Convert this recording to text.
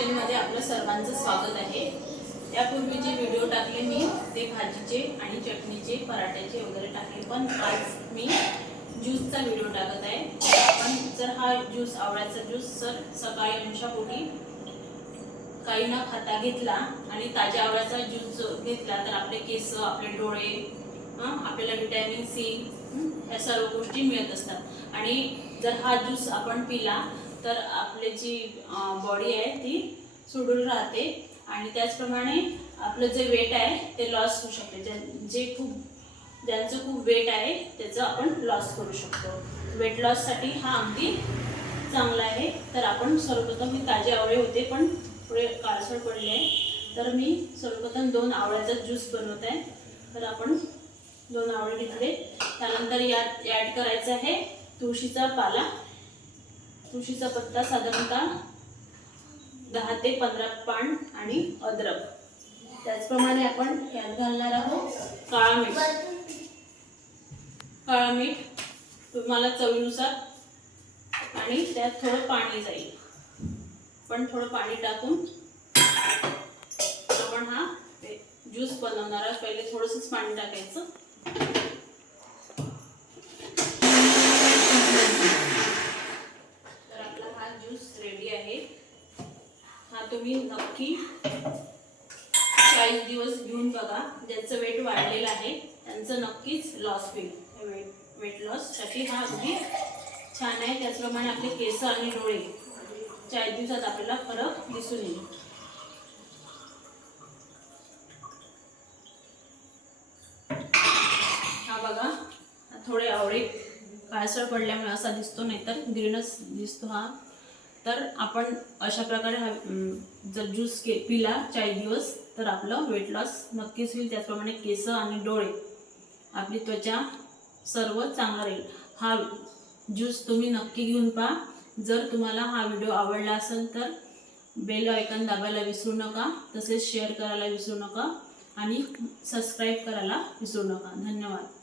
किचनमध्ये आपलं सर्वांचं स्वागत आहे। यापूर्वी जे व्हिडिओ टाकले मी ते भाजीचे आणि चटणीचे, पराठ्याचे वगैरे टाकले, पण आज मी ज्यूसचा व्हिडिओ टाकत आहे। पण जर हा ज्यूस आवळ्याचा ज्यूस सकाळी अंशापोटी काही न खाता घेतला आणि ताज्या आवळ्याचा ज्यूस घेतला तर आपले केस, आपले डोळे, आपल्याला विटॅमिन सी या सर्व गोष्टी मिळत असतात। आणि जर हा ज्यूस आपण पिला तर आपली जी बॉडी आहे ती सुडूल राहते आणि त्याचप्रमाणे आपलं जे वेट आहे ते लॉस होऊ शकते। ज्यांचं खूप वेट आहे त्याचं आपण लॉस करू शकतो। वेट लॉससाठी हा अगदी चांगला आहे। तर आपण सर्वप्रथम मी ताजे आवळे होते पण थोडे काळसर पडले आहे, तर मी सर्वप्रथम 2 आवळ्याचा ज्यूस बनवत आहे। तर आपण 2 आवळे घेतले, त्यानंतर यात ॲड करायचं आहे तुळशीचा पाला, तुळशीचा पत्ता साधारणतः 10 ते 15 पान आणि अद्रक। त्याचप्रमाणे आपण यात घालणार आहोत काळा मीठ। काळा मीठ तुम्हाला चवीनुसार आणि त्यात थोडं पाणी जाईल, पण थोडं पाणी टाकून आपण हा ज्यूस बनवणार आहोत। पहिले थोडंसंच पाणी टाकायचं। तर आपला हा ज्यूस रेडी आहे। हा तुम्ही नक्की 40 दिवस घेऊन बघा। ज्यांचं वेट वाढलेलं आहे त्यांचं नक्कीच लॉस होईल। वेट लॉससाठी हा अगदी छान आहे। त्याचप्रमाणे आपले केस आणि डोळे 40 दिवसात आपल्याला फरक दिसून येईल। हा बघा, थोडे आवळे काळसर पडल्यामुळे असा दिसतो, नाहीतर ग्रीनच दिसतो हा। तर आपण अशा प्रकारे हा जर ज्यूस पिला 40 दिवस तर आपलं वेट लॉस नक्कीच होईल। त्याचप्रमाणे केस आणि डोळे, आपली त्वचा सर्व चांगलं राहील। हा ज्यूस तुम्ही नक्की घेऊन पहा। जर तुम्हाला हा व्हिडिओ आवडला असेल तर बेल आयकॉन दाबायला विसरू नका, तसेच शेअर करायला विसरू नका आणि सबस्क्राईब करायला विसरू नका। धन्यवाद।